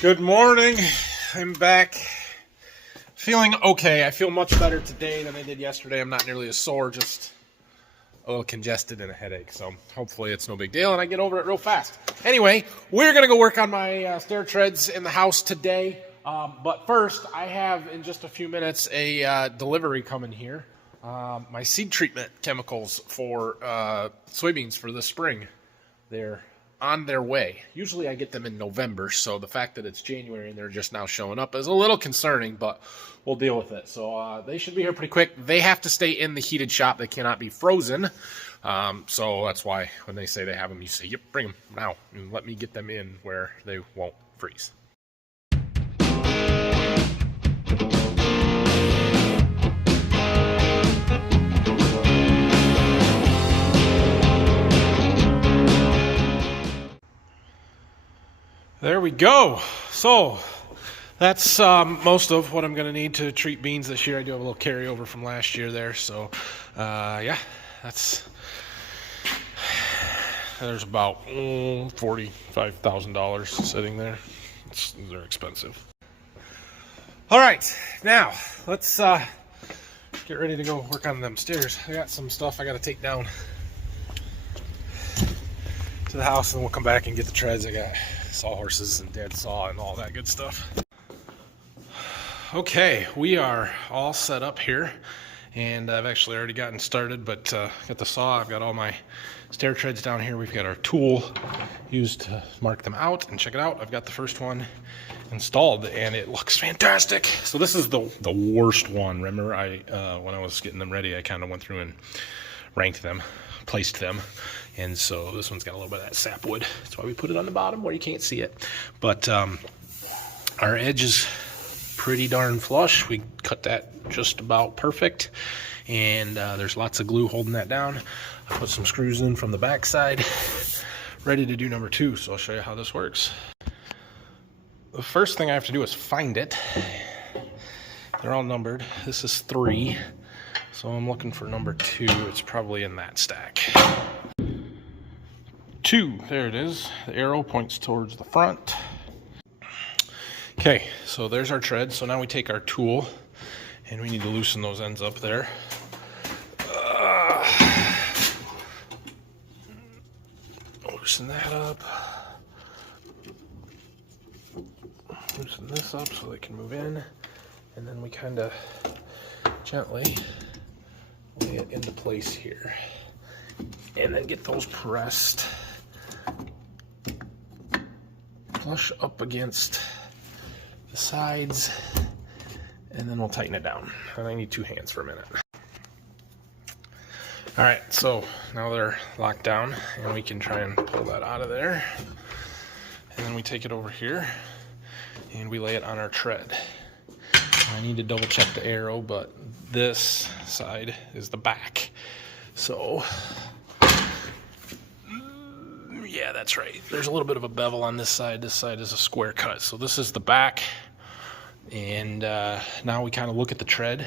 Good morning. I'm back. Feeling okay. I feel much better today than I did yesterday. I'm not nearly as sore, just a little congested and a headache. So hopefully it's no big deal and I get over it real fast. Anyway, we're going to go work on my stair treads in the house today. But first, I have in just a few minutes a delivery coming here. My seed treatment chemicals for soybeans for this spring. They're on their way. Usually I get them in November, so the fact that it's January and they're just now showing up is a little concerning, but we'll deal with it. So they should be here pretty quick. They have to stay in the heated shop. They cannot be frozen. So that's why when they say they have them, you say, yep, bring them now and let me get them in where they won't freeze. There we go. So that's most of what I'm going to need to treat beans this year. I do have a little carryover from last year there. So yeah, there's about $45,000 sitting there. They're expensive. All right, now let's get ready to go work on them stairs. I got some stuff I got to take down to the house, and we'll come back and get the treads. I got sawhorses and dead saw and all that good stuff. Okay, we are all set up here, and I've actually already gotten started, but got the saw, I've got all my stair treads down here. We've got our tool used to mark them out, and check it out, I've got the first one installed and it looks fantastic. So this is the worst one. Remember, when I was getting them ready, I kind of went through and ranked them, placed them, and so this one's got a little bit of that sapwood. That's why we put it on the bottom where you can't see it. But our edge is pretty darn flush. We cut that just about perfect, and there's lots of glue holding that down. I put some screws in from the back side, ready to do number two, so I'll show you how this works. The first thing I have to do is find it. They're all numbered. This is 3. So I'm looking for number 2. It's probably in that stack. 2, there it is. The arrow points towards the front. Okay, so there's our tread. So now we take our tool and we need to loosen those ends up there. Loosen that up. Loosen this up so they can move in. And then we kind of gently lay it into place here, and then get those pressed flush up against the sides, and then we'll tighten it down. And I need 2 hands for a minute. All right, so now they're locked down, and we can try and pull that out of there, and then we take it over here and we lay it on our tread. I need to double check the arrow, but this side is the back. So, yeah, that's right. There's a little bit of a bevel on this side. This side is a square cut. So this is the back. And now we kind of look at the tread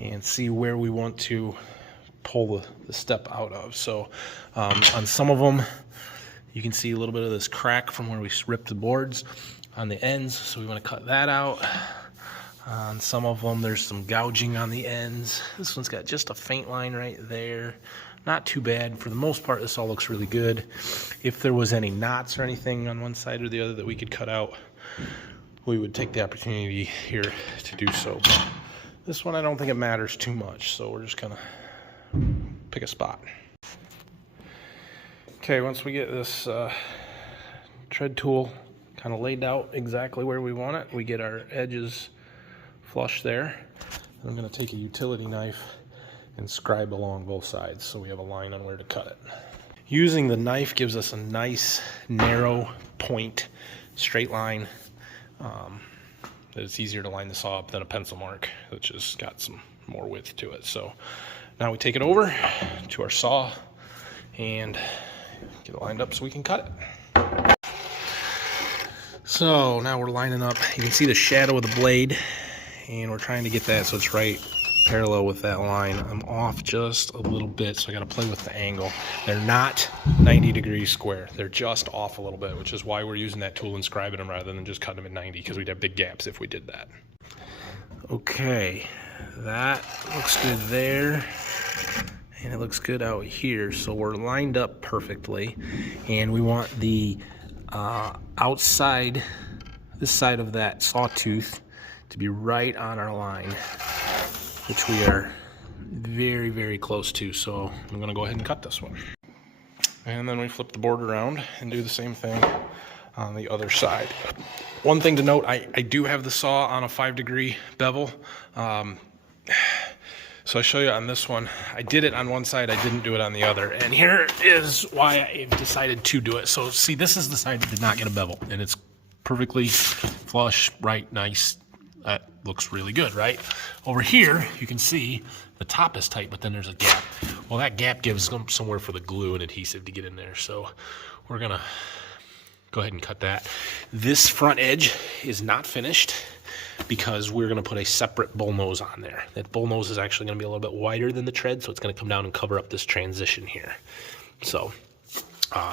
and see where we want to pull the step out of. So on some of them, you can see a little bit of this crack from where we ripped the boards on the ends. So we want to cut that out. On some of them, there's some gouging on the ends. This one's got just a faint line right there. Not too bad. For the most part, this all looks really good. If there was any knots or anything on one side or the other that we could cut out, we would take the opportunity here to do so. But this one, I don't think it matters too much, so we're just gonna pick a spot. Okay, once we get this tread tool kind of laid out exactly where we want it, we get our edges flush there. I'm going to take a utility knife and scribe along both sides so we have a line on where to cut it. Using the knife gives us a nice narrow point, straight line. It's easier to line the saw up than a pencil mark, which has got some more width to it. So now we take it over to our saw and get it lined up so we can cut it. So now we're lining up. You can see the shadow of the blade, and we're trying to get that so it's right parallel with that line. I'm off just a little bit, so I got to play with the angle. They're not 90 degrees square. They're just off a little bit, which is why we're using that tool and scribing them rather than just cutting them at 90, because we'd have big gaps if we did that. Okay, that looks good there. And it looks good out here, so we're lined up perfectly. And we want the outside, this side of that sawtooth to be right on our line, which we are very, very close to. So I'm gonna go ahead and cut this one. And then we flip the board around and do the same thing on the other side. One thing to note, I do have the saw on a 5-degree bevel. So I'll show you on this one. I did it on one side, I didn't do it on the other. And here is why I decided to do it. So see, this is the side that did not get a bevel, and it's perfectly flush, right, nice. That looks really good, right? Over here, you can see the top is tight, but then there's a gap. Well, that gap gives them somewhere for the glue and adhesive to get in there. So we're gonna go ahead and cut that. This front edge is not finished, because we're going to put a separate bullnose on there. That bullnose is actually going to be a little bit wider than the tread, so it's going to come down and cover up this transition here. So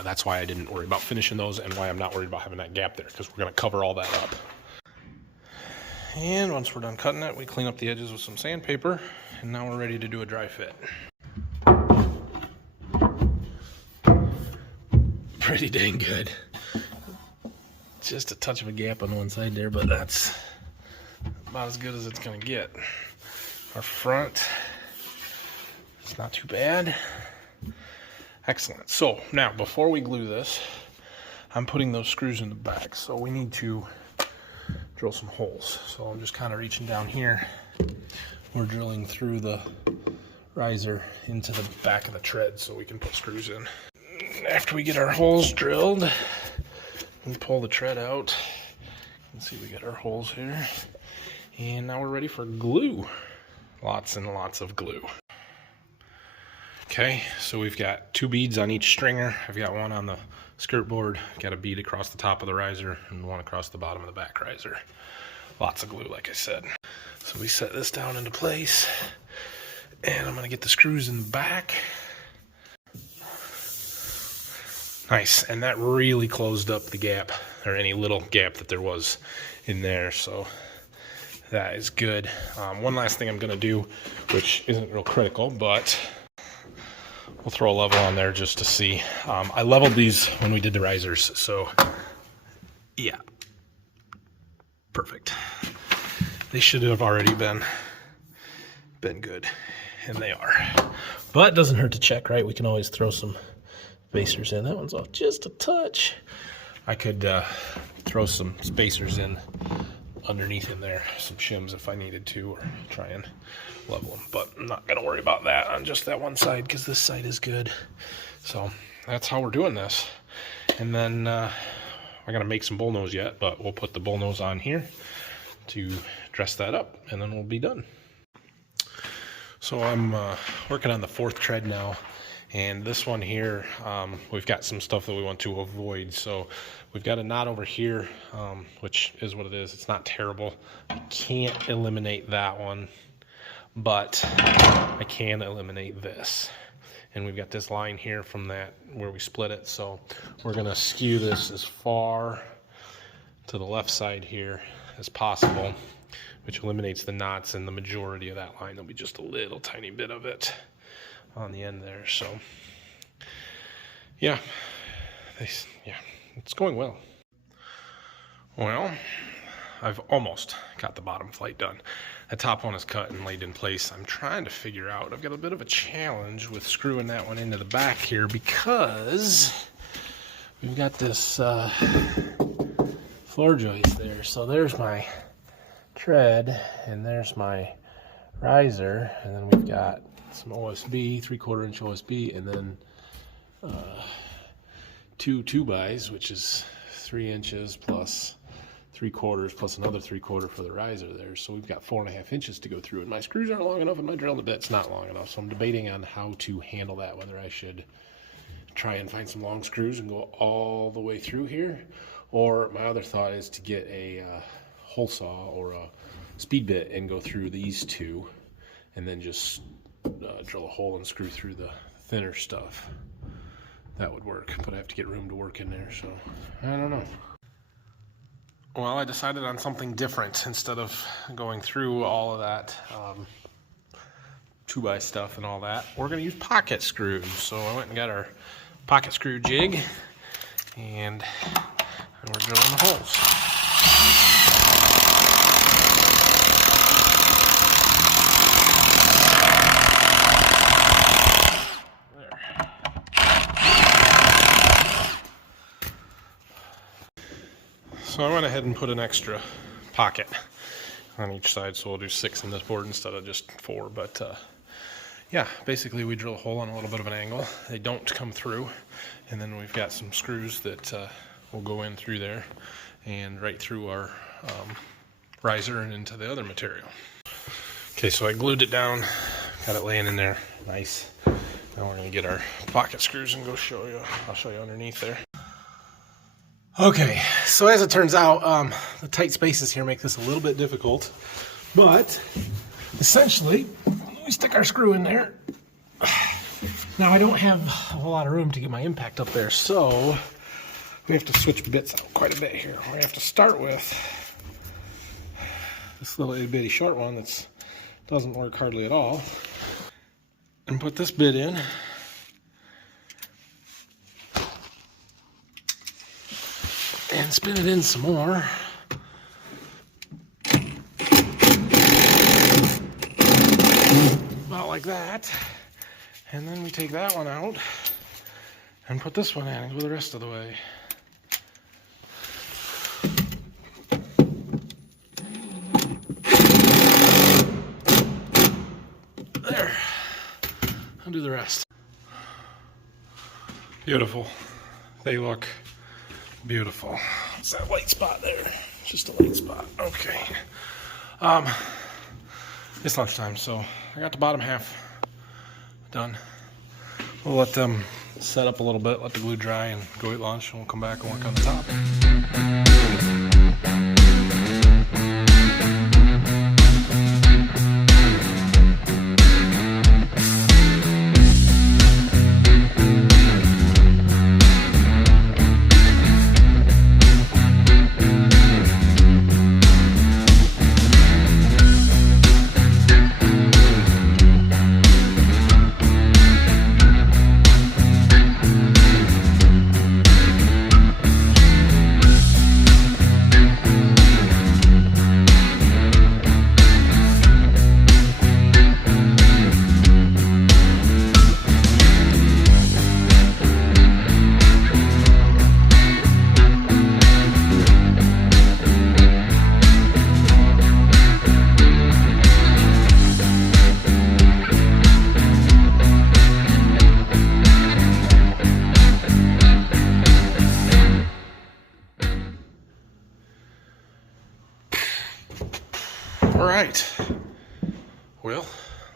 that's why I didn't worry about finishing those, and why I'm not worried about having that gap there, because we're going to cover all that up. And once we're done cutting it, we clean up the edges with some sandpaper, and now we're ready to do a dry fit. Pretty dang good. Just a touch of a gap on one side there, but that's about as good as it's gonna get. Our front is not too bad. Excellent. So now, before we glue this, I'm putting those screws in the back. So we need to drill some holes. So I'm just kind of reaching down here. We're drilling through the riser into the back of the tread so we can put screws in. After we get our holes drilled, we pull the tread out. You can see we got our holes here. And now we're ready for glue. Lots and lots of glue. Okay, so we've got 2 beads on each stringer. I've got one on the skirt board, got a bead across the top of the riser, and one across the bottom of the back riser. Lots of glue, like I said. So we set this down into place, and I'm gonna get the screws in the back. Nice, and that really closed up the gap, or any little gap that there was in there, so that is good. One last thing I'm gonna do, which isn't real critical, but we'll throw a level on there just to see. I leveled these when we did the risers, so yeah, perfect. They should have already been good, and they are. But it doesn't hurt to check, right? We can always throw some spacers in. That one's off just a touch. I could throw some spacers in underneath in there, some shims if I needed to, or try and level them, but I'm not gonna worry about that on just that one side, because this side is good. So that's how we're doing this. And then I gotta make some bullnose yet, but we'll put the bullnose on here to dress that up, and then we'll be done. So I'm working on the 4th tread now. And this one here, we've got some stuff that we want to avoid. So we've got a knot over here, which is what it is. It's not terrible. I can't eliminate that one, but I can eliminate this. And we've got this line here from that where we split it. So we're gonna skew this as far to the left side here as possible, which eliminates the knots, and the majority of that line. There'll be just a little tiny bit of it on the end there. So yeah, it's going well. Well, I've almost got the bottom flight done. The top one is cut and laid in place. I'm trying to figure out, I've got a bit of a challenge with screwing that one into the back here, because we've got this floor joist there. So there's my tread, and there's my riser, and then we've got some OSB, 3/4 inch OSB, and then 2 2x, which is 3 inches plus 3/4 plus another 3/4 for the riser there. So we've got 4.5 inches to go through, and my screws aren't long enough, and my drill in the bit's not long enough. So I'm debating on how to handle that, whether I should try and find some long screws and go all the way through here, or my other thought is to get a hole saw or a speed bit and go through these two, and then just drill a hole and screw through the thinner stuff. That would work, but I have to get room to work in there, so I don't know. Well, I decided on something different. Instead of going through all of that 2x stuff and all that, we're going to use pocket screws. So I went and got our pocket screw jig, and we're drilling the holes. So I went ahead and put an extra pocket on each side, so we'll do 6 in this board instead of just 4. But yeah, basically we drill a hole on a little bit of an angle. They don't come through, and then we've got some screws that will go in through there and right through our riser and into the other material. Okay, so I glued it down, got it laying in there nice. Now we're going to get our pocket screws and go show you. I'll show you underneath there. Okay, so as it turns out, the tight spaces here make this a little bit difficult, but essentially we stick our screw in there. Now I don't have a whole lot of room to get my impact up there, so we have to switch bits out quite a bit here. We have to start with this little itty bitty short one that doesn't work hardly at all, and put this bit in. And spin it in some more. About like that. And then we take that one out and put this one in and go the rest of the way. There. I'll do the rest. Beautiful. They look beautiful. What's that light spot there? Just a light spot. Okay. It's lunchtime, so I got the bottom half done. We'll let them set up a little bit, let the glue dry, and go eat lunch, and we'll come back and work on the top. All right, well,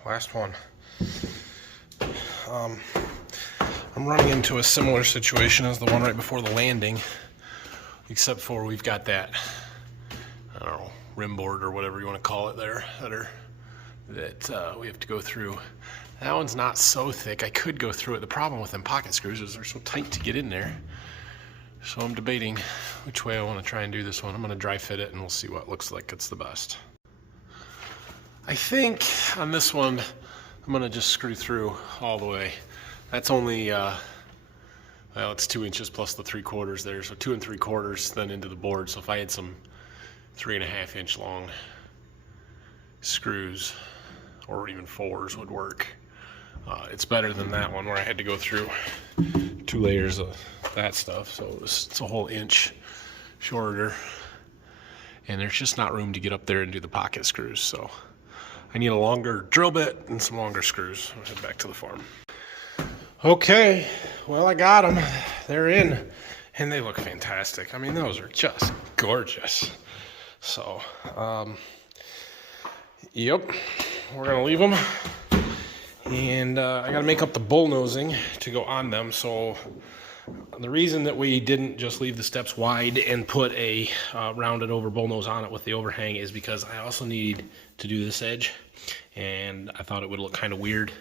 last one. I'm running into a similar situation as the one right before the landing, except for we've got that, I don't know, rim board or whatever you want to call it there, that we have to go through. That one's not so thick. I could go through it. The problem with them pocket screws is they're so tight to get in there. So I'm debating which way I want to try and do this one. I'm going to dry fit it and we'll see what looks like it's the best. I think on this one, I'm going to just screw through all the way. That's only, well, it's 2 inches plus the 3/4 there, so 2 3/4 then into the board. So if I had some 3.5 inch long screws, or even 4s would work. It's better than that one where I had to go through 2 layers of that stuff, so it's a whole inch shorter, and there's just not room to get up there and do the pocket screws, so I need a longer drill bit and some longer screws. I'll head back to the farm. Okay, well, I got them. They're in, and they look fantastic. I mean, those are just gorgeous. So, yep, we're gonna leave them. And I gotta make up the bull nosing to go on them, so The reason that we didn't just leave the steps wide and put a rounded over bullnose on it with the overhang is because I also need to do this edge, and I thought it would look kind of weird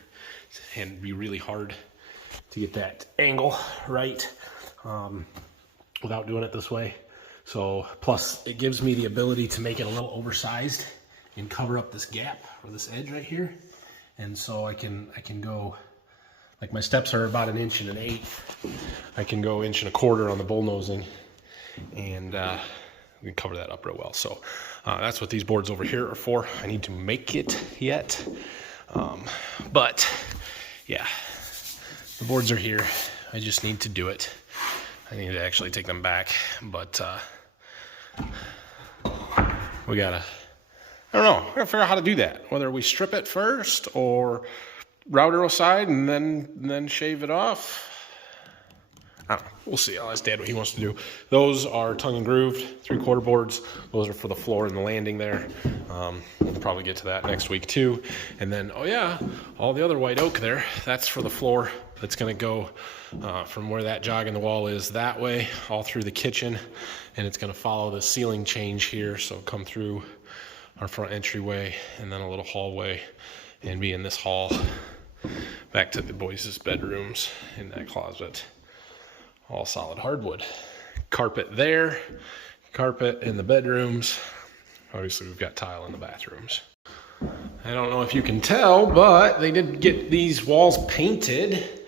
and be really hard to get that angle right without doing it this way. So plus it gives me the ability to make it a little oversized and cover up this gap or this edge right here. And so I can go, like my steps are about 1 1/8 inches. I can go 1 1/4 on the bullnosing, and we can cover that up real well. So that's what these boards over here are for. I need to make it yet, but yeah, the boards are here. I just need to do it. I need to actually take them back, but we gotta, I don't know, we gotta figure out how to do that. Whether we strip it first or router aside and then shave it off. I don't know. We'll see. I'll ask Dad what he wants to do. Those are tongue and grooved 3/4 boards. Those are for the floor and the landing there. We'll probably get to that next week too. And then, oh yeah, all the other white oak there, that's for the floor. That's going to go from where that jog in the wall is that way all through the kitchen, and it's going to follow the ceiling change here, so come through our front entryway and then a little hallway and be in this hall back to the boys' bedrooms in that closet. All solid hardwood. Carpet there, carpet in the bedrooms. Obviously we've got tile in the bathrooms. I don't know if you can tell, but they did get these walls painted.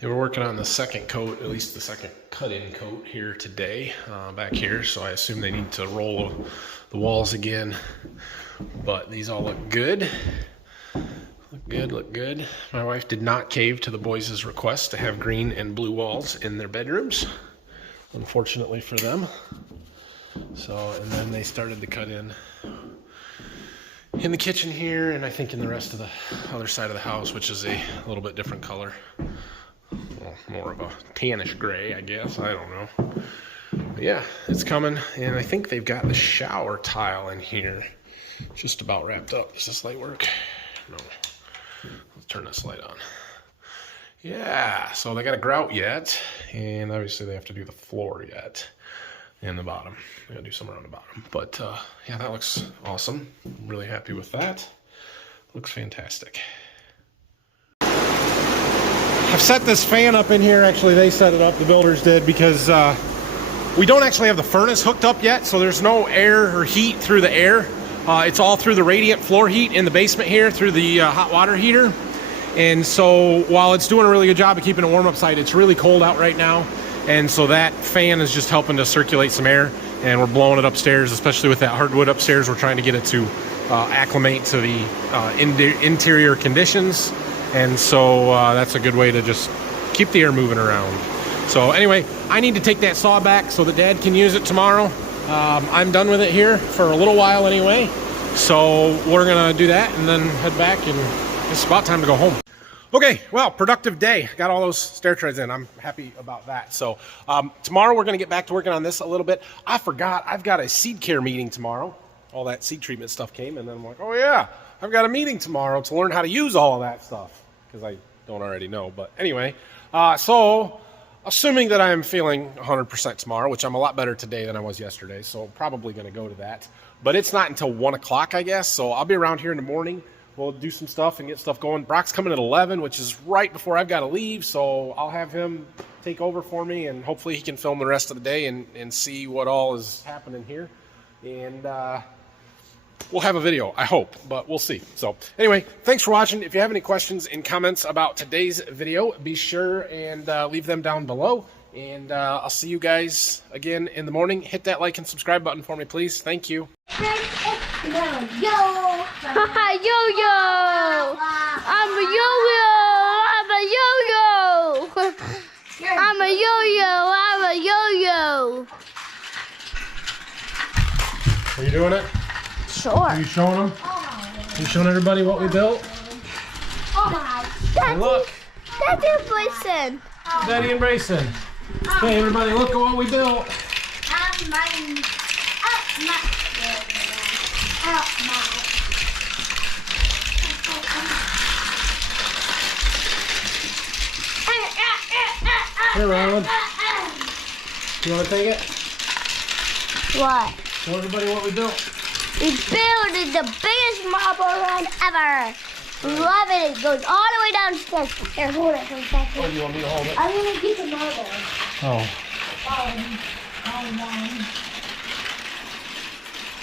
They were working on the second coat, at least the second cut-in coat here today, back here. So I assume they need to roll the walls again. But these all look good. Look good, look good. My wife did not cave to the boys' request to have green and blue walls in their bedrooms, unfortunately for them. So, and then they started to cut in the kitchen here, and I think in the rest of the other side of the house, which is a little bit different color. Well, more of a tannish gray, I guess. I don't know. But yeah, it's coming, and I think they've got the shower tile in here just about wrapped up. Does this light work? No. Let's turn this light on. Yeah, so they got a grout yet, and obviously they have to do the floor yet and the bottom. They gotta do somewhere on the bottom. But yeah, that looks awesome. I'm really happy with that. Looks fantastic. I've set this fan up in here. Actually, they set it up, the builders did, because we don't actually have the furnace hooked up yet, so there's no air or heat through the air. It's all through the radiant floor heat in the basement here through the hot water heater. And so while it's doing a really good job of keeping it warm upside, it's really cold out right now. And so that fan is just helping to circulate some air, and we're blowing it upstairs, especially with that hardwood upstairs. We're trying to get it to acclimate to the interior conditions. And so that's a good way to just keep the air moving around. So anyway, I need to take that saw back so that Dad can use it tomorrow. I'm done with it here for a little while anyway. So we're gonna do that and then head back, and it's about time to go home. Okay, well, productive day. Got all those stair treads in. I'm happy about that. So tomorrow we're gonna get back to working on this a little bit. I forgot, I've got a seed care meeting tomorrow. All that seed treatment stuff came, and then I'm like, oh yeah, I've got a meeting tomorrow to learn how to use all of that stuff, because I don't already know. But anyway, so assuming that I am feeling 100% tomorrow, which I'm a lot better today than I was yesterday, so probably going to go to that. But it's not until 1 o'clock, I guess, so I'll be around here in the morning. We'll do some stuff and get stuff going. Brock's coming at 11, which is right before I've got to leave, so I'll have him take over for me, and hopefully he can film the rest of the day and see what all is happening here. And we'll have a video, I hope, but we'll see. So anyway, thanks for watching. If you have any questions and comments about today's video, be sure and leave them down below. And I'll see you guys again in the morning. Hit that like and subscribe button for me, please. Thank you. Yo-yo! Yo-yo! I'm a yo-yo! I'm a yo-yo! I'm a yo-yo! I'm a yo-yo! Are you doing it? Sure. Are you showing them? Are you showing everybody what we built? Daddy, look. Daddy and Brayson. Daddy and Brayson. Okay, everybody, look at what we built. Here, Ron. You want to take it? What? Show everybody what we built. We built the biggest marble run ever. Love it. It goes all the way downstairs. Here, hold it for a second. Oh, you want me to hold it? I'm gonna get the marble. Oh.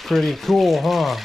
Pretty cool, huh?